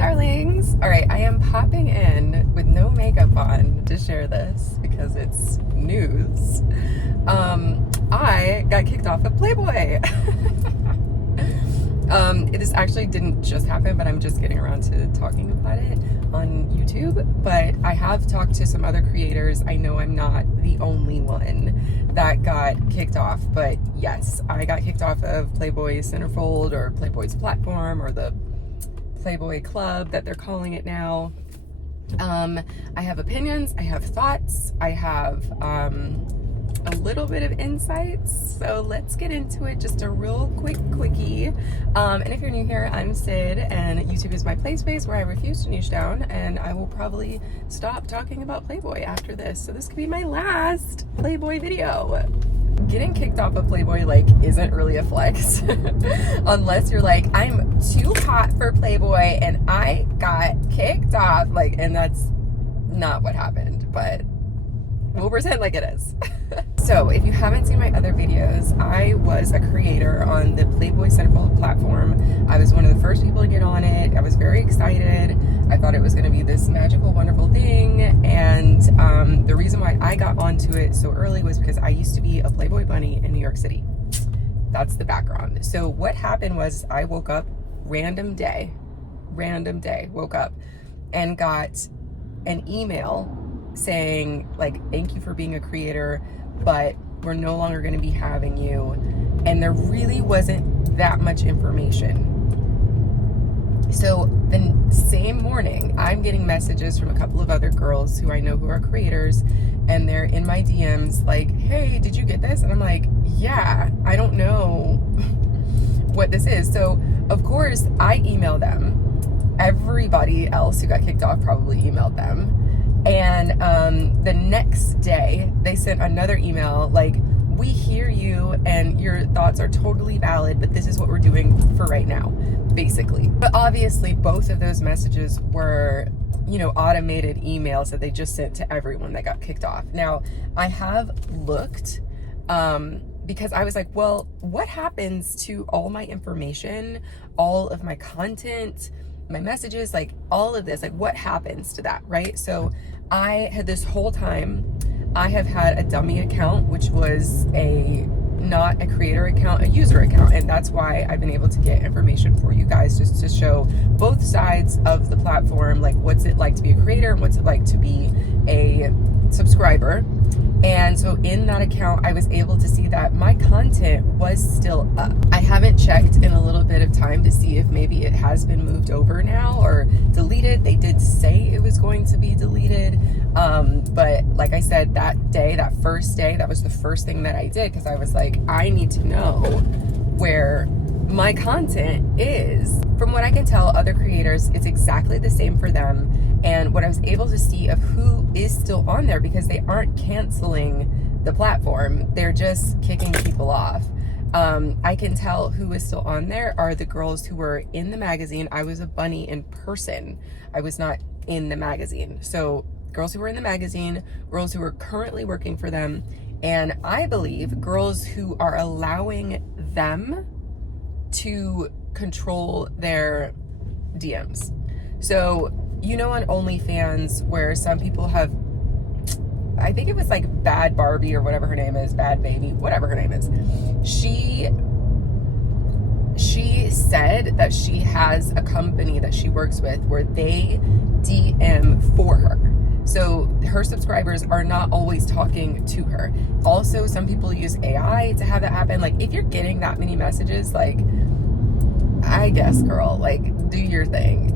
darlings. All right, I am popping in with no makeup on to share this because it's news. I got kicked off of Playboy. This actually didn't just happen, but I'm just getting around to talking about it on YouTube. But I have talked to some other creators. I know I'm not the only one that got kicked off, but yes, I got kicked off of Playboy's Centerfold, or Playboy's platform, or the Playboy Club that they're calling it now. I have opinions, I have thoughts, I have a little bit of insights, so let's get into it. Just a real quickie. And if you're new here, I'm Sid, and YouTube is my play space where I refuse to niche down, and I will probably stop talking about Playboy after this, so this could be my last Playboy video. Getting kicked off of Playboy isn't really a flex unless you're like, I'm too hot for Playboy and I got kicked off, and that's not what happened, but we'll pretend like it is. So if you haven't seen my other videos, I was a creator on the Playboy Centerfold platform. I was one of the first people to get on it. I was very excited. I thought it was going to be this magical, wonderful thing. And the reason why I got onto it so early was because I used to be a Playboy bunny in New York City. That's the background. So what happened was I woke up, random day, woke up and got an email saying thank you for being a creator, but we're no longer going to be having you. And there really wasn't that much information. So the same morning, I'm getting messages from a couple of other girls who I know who are creators, and they're in my DMs like, hey, did you get this? And I'm like, yeah, I don't know what this is. So of course I emailed them. Everybody else who got kicked off probably emailed them. And the next day they sent another email like, we hear you and your thoughts are totally valid, but this is what we're doing for right now, basically. But obviously both of those messages were, automated emails that they just sent to everyone that got kicked off. Now I have looked, because I was like, well, what happens to all my information, all of my content, my messages, all of this, what happens to that, right? So I had this whole time, I have had a dummy account, which was not a creator account, a user account. And that's why I've been able to get information for you guys, just to show both sides of the platform, what's it like to be a creator and what's it like to be a subscriber. And so in that account, I was able to see that my content was still up. I haven't checked in a little bit of time to see if maybe it has been moved over now or deleted. They did say it was going to be deleted. But like I said, that first day, that was the first thing that I did, because I was like, I need to know where my content is. From what I can tell, other creators, it's exactly the same for them. And what I was able to see of who is still on there, because they aren't canceling the platform, they're just kicking people off. I can tell who is still on there are the girls who were in the magazine. I was a bunny in person. I was not in the magazine. So girls who were in the magazine, girls who are currently working for them, and I believe girls who are allowing them to control their DMs. So, on OnlyFans, where some people have, I think it was Bad Barbie or whatever her name is, Bad Baby, whatever her name is. She said that she has a company that she works with where they DM for her. So her subscribers are not always talking to her. Also, some people use AI to have that happen. If you're getting that many messages, I guess, girl, do your thing,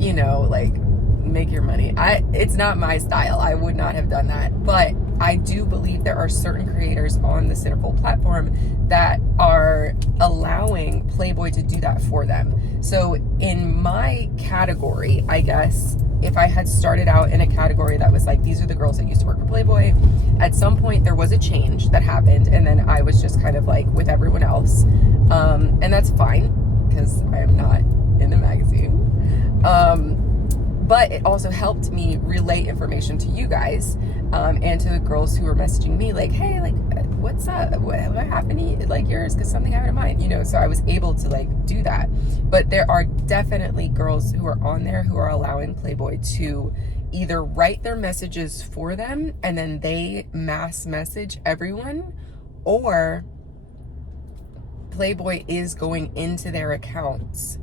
make your money. It's not my style. I would not have done that. But I do believe there are certain creators on the Centerfold platform that are allowing Playboy to do that for them. So in my category, I guess, if I had started out in a category that was these are the girls that used to work for Playboy, at some point there was a change that happened, and then I was just kind of with everyone else. And that's fine, because I am not in the magazine. but it also helped me relay information to you guys, and to the girls who were messaging me like, hey, like, what's up? What happened to like yours? Because something happened to mine, you know? So I was able to like do that. But there are definitely girls who are on there who are allowing Playboy to either write their messages for them and then they mass message everyone, or Playboy is going into their accounts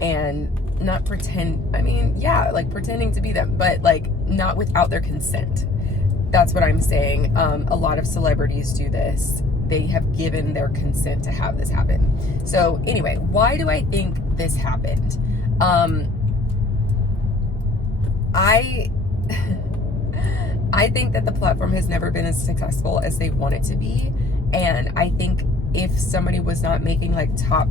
and not pretend, I mean, yeah, like pretending to be them, but like not without their consent. That's what I'm saying. A lot of celebrities do this. They have given their consent to have this happen. So anyway, why do I think this happened? I think that the platform has never been as successful as they want it to be. And I think if somebody was not making like top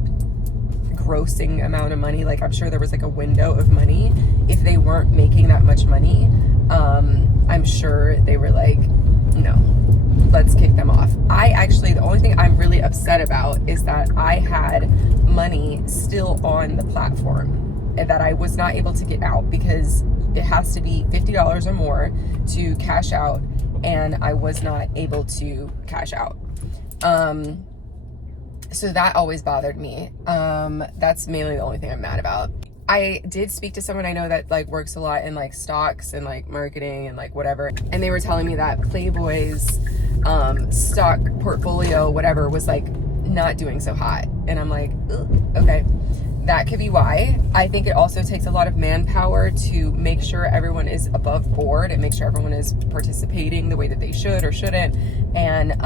grossing amount of money, like I'm sure there was like a window of money, if they weren't making that much money, I'm sure they were like, no, let's kick them off. The only thing I'm really upset about is that I had money still on the platform and that I was not able to get out because it has to be $50 or more to cash out, and I was not able to cash out. So that always bothered me. That's mainly the only thing I'm mad about. I did speak to someone I know that like works a lot in like stocks and like marketing and like whatever, and they were telling me that Playboy's stock portfolio, whatever, was like not doing so hot. And I'm like, okay, that could be why. I think it also takes a lot of manpower to make sure everyone is above board and make sure everyone is participating the way that they should or shouldn't. And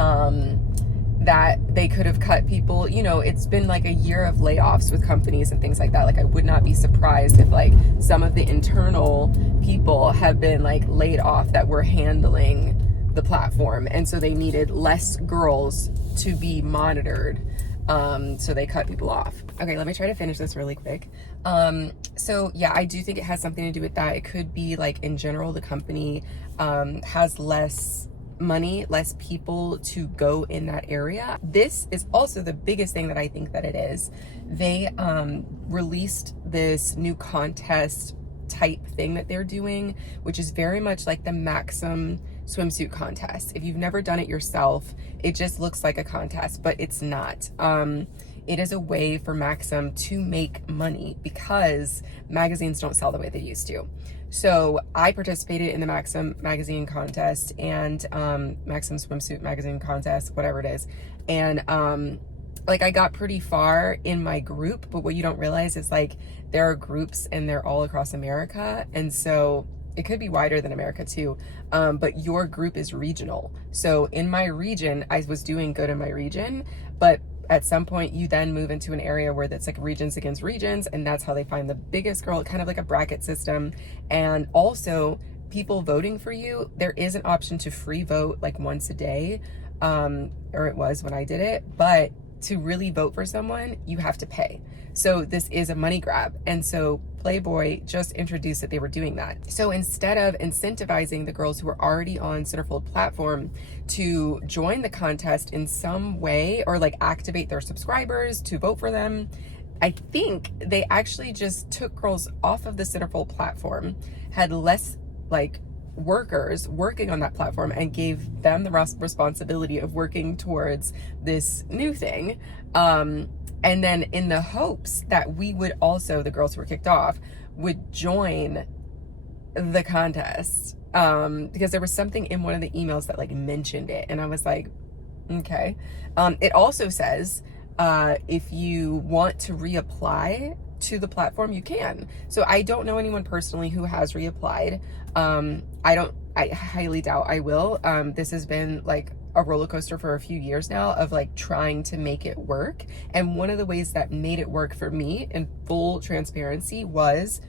that they could have cut people, you know, it's been like a year of layoffs with companies and things like that. Like I would not be surprised if like some of the internal people have been like laid off that were handling the platform, and so they needed less girls to be monitored, so they cut people off. Okay, let me try to finish this really quick. So yeah, I do think it has something to do with that. It could be like in general the company has less money, less people to go in that area. This is also the biggest thing that I think that it is. They released this new contest type thing that they're doing, which is very much like the Maxim swimsuit contest. If you've never done it yourself, it just looks like a contest, but it's not. It is a way for Maxim to make money because magazines don't sell the way they used to. So I participated in the Maxim magazine contest and Maxim swimsuit magazine contest, whatever it is. And like I got pretty far in my group, but what you don't realize is like there are groups and they're all across America. And so it could be wider than America too, but your group is regional. So in my region, I was doing good in my region, but at some point you then move into an area where that's like regions against regions, and that's how they find the biggest girl, kind of like a bracket system. And also people voting for you, there is an option to free vote like once a day, or it was when I did it, but to really vote for someone, you have to pay. So this is a money grab. And so Playboy just introduced that they were doing that. So instead of incentivizing the girls who were already on Centerfold platform to join the contest in some way or like activate their subscribers to vote for them, I think they actually just took girls off of the Centerfold platform, had less like workers working on that platform, and gave them the responsibility of working towards this new thing. And then in the hopes that we would also, the girls who were kicked off, would join the contest. Because there was something in one of the emails that like mentioned it. And I was like, okay. It also says, if you want to reapply to the platform, you can. So I don't know anyone personally who has reapplied. I highly doubt I will. This has been like a roller coaster for a few years now of like trying to make it work. And one of the ways that made it work for me in full transparency was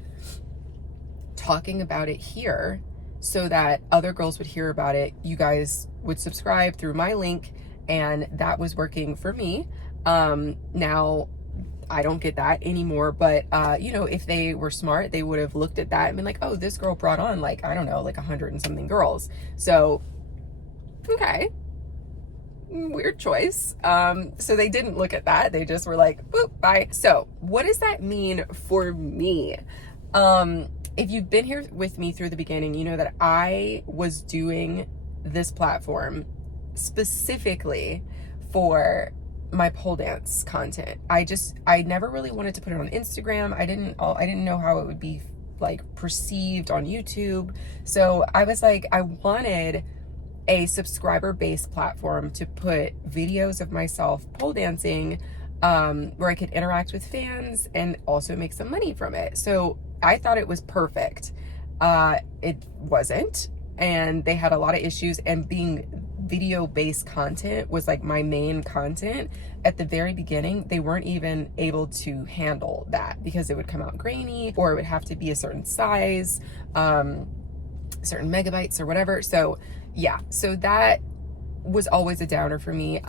talking about it here so that other girls would hear about it. You guys would subscribe through my link, and that was working for me. Now I don't get that anymore, but you know, if they were smart, they would have looked at that and been like, oh, this girl brought on like, I don't know, like 100 and something girls. So, okay, weird choice. So they didn't look at that. They just were like, boop, bye. So what does that mean for me? if you've been here with me through the beginning, you know that I was doing this platform specifically for my pole dance content. I never really wanted to put it on Instagram. I didn't know how it would be like perceived on YouTube. So I was like, I wanted a subscriber based platform to put videos of myself pole dancing, where I could interact with fans and also make some money from it. So I thought it was perfect. It wasn't, and they had a lot of issues, and being video based content was like my main content at the very beginning. They weren't even able to handle that because it would come out grainy, or it would have to be a certain size, certain megabytes or whatever. So yeah, so that was always a downer for me.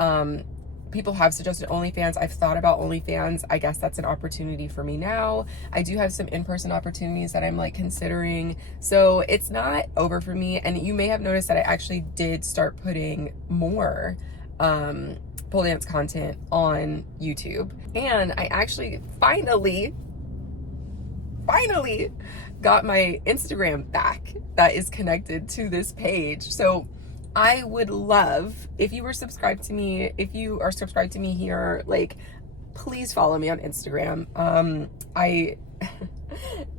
People have suggested OnlyFans. I've thought about OnlyFans. I guess that's an opportunity for me now. I do have some in-person opportunities that I'm like considering. So it's not over for me. And you may have noticed that I actually did start putting more pole dance content on YouTube. And I actually finally got my Instagram back that is connected to this page. So I would love if you were subscribed to me, if you are subscribed to me here, like, please follow me on Instagram.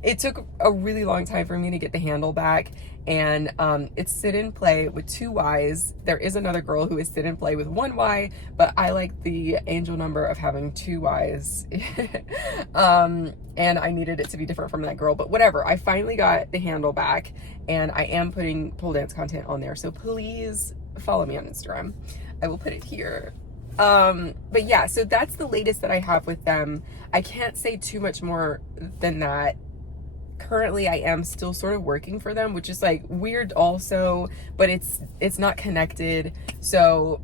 It took a really long time for me to get the handle back, and it's Sit and Play with 2 Y's. There is another girl who is Sit and Play with 1 Y, but I like the angel number of having 2 Y's. And I needed it to be different from that girl, but whatever. I finally got the handle back, and I am putting pole dance content on there. So please follow me on Instagram. I will put it here. But yeah, so that's the latest that I have with them. I can't say too much more than that. Currently, I am still sort of working for them, which is like weird also, but it's not connected. So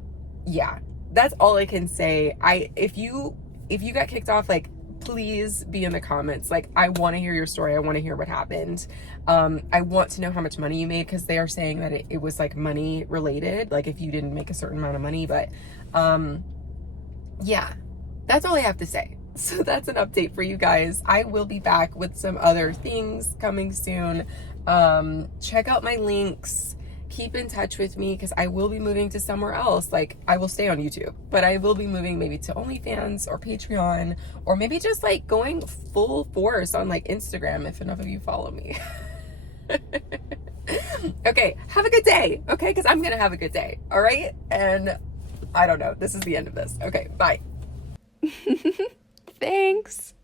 yeah, that's all I can say. If you got kicked off, like, please be in the comments. Like, I want to hear your story. I want to hear what happened. I want to know how much money you made, because they are saying that it was like money related, like if you didn't make a certain amount of money. But yeah, that's all I have to say. So that's an update for you guys. I will be back with some other things coming soon. Check out my links. Keep in touch with me, because I will be moving to somewhere else. Like, I will stay on YouTube, but I will be moving maybe to OnlyFans or Patreon, or maybe just like going full force on like Instagram if enough of you follow me. Okay, have a good day. Okay, because I'm gonna have a good day. All right, and I don't know, this is the end of this. Okay, bye. Thanks.